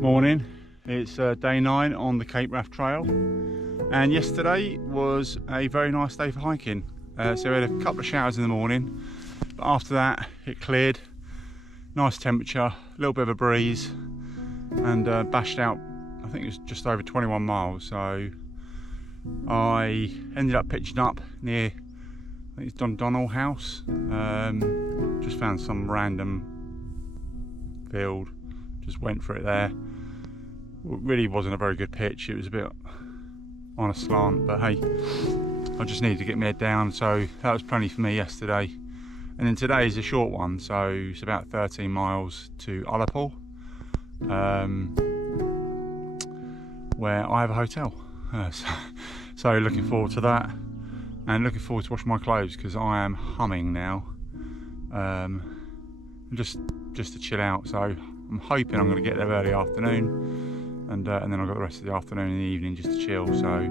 Morning, it's day 9 on the Cape Wrath Trail, and yesterday was a very nice day for hiking. So we had a couple of showers in the morning, but after that it cleared, nice temperature, a little bit of a breeze, and bashed out, I think it was just over 21 miles. So I ended up pitching up near, I think it's Dundonnell house. Just found some random field, just went for it there. It really wasn't a very good pitch, it was a bit on a slant, but hey, I just needed to get my head down, so that was plenty for me yesterday. And then today is a short one, so it's about 13 miles to Ullapool, where I have a hotel. So looking forward to that, and looking forward to washing my clothes because I am humming now. Just to chill out, so I'm hoping I'm going to get there early afternoon, and then I've got the rest of the afternoon and the evening just to chill. So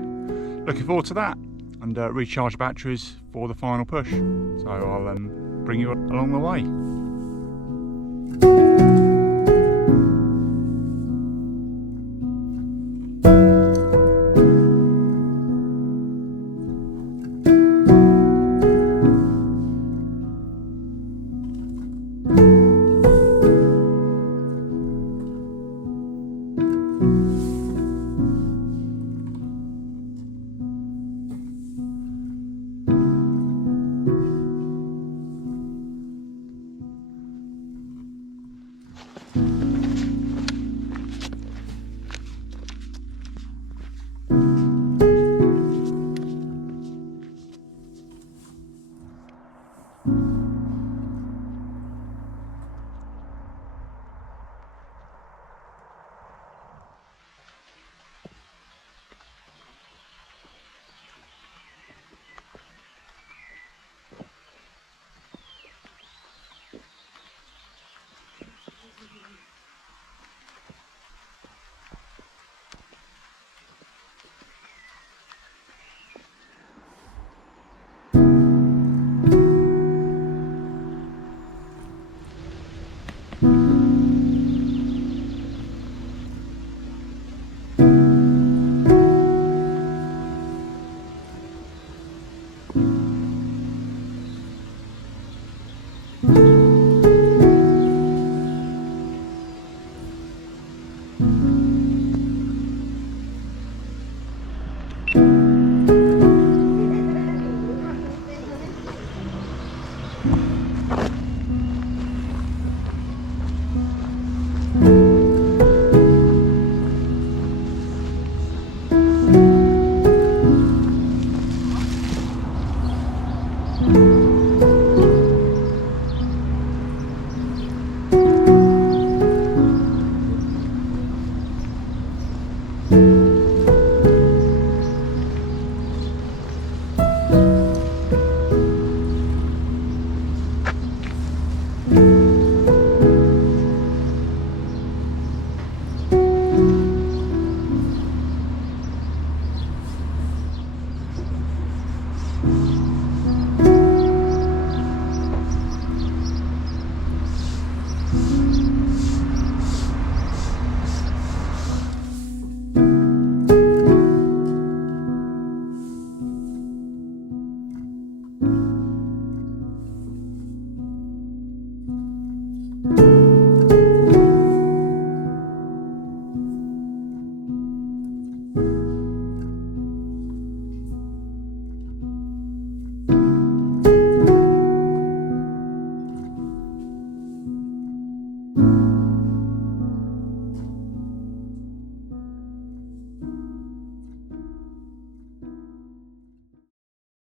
looking forward to that, and recharge batteries for the final push. So I'll bring you along the way.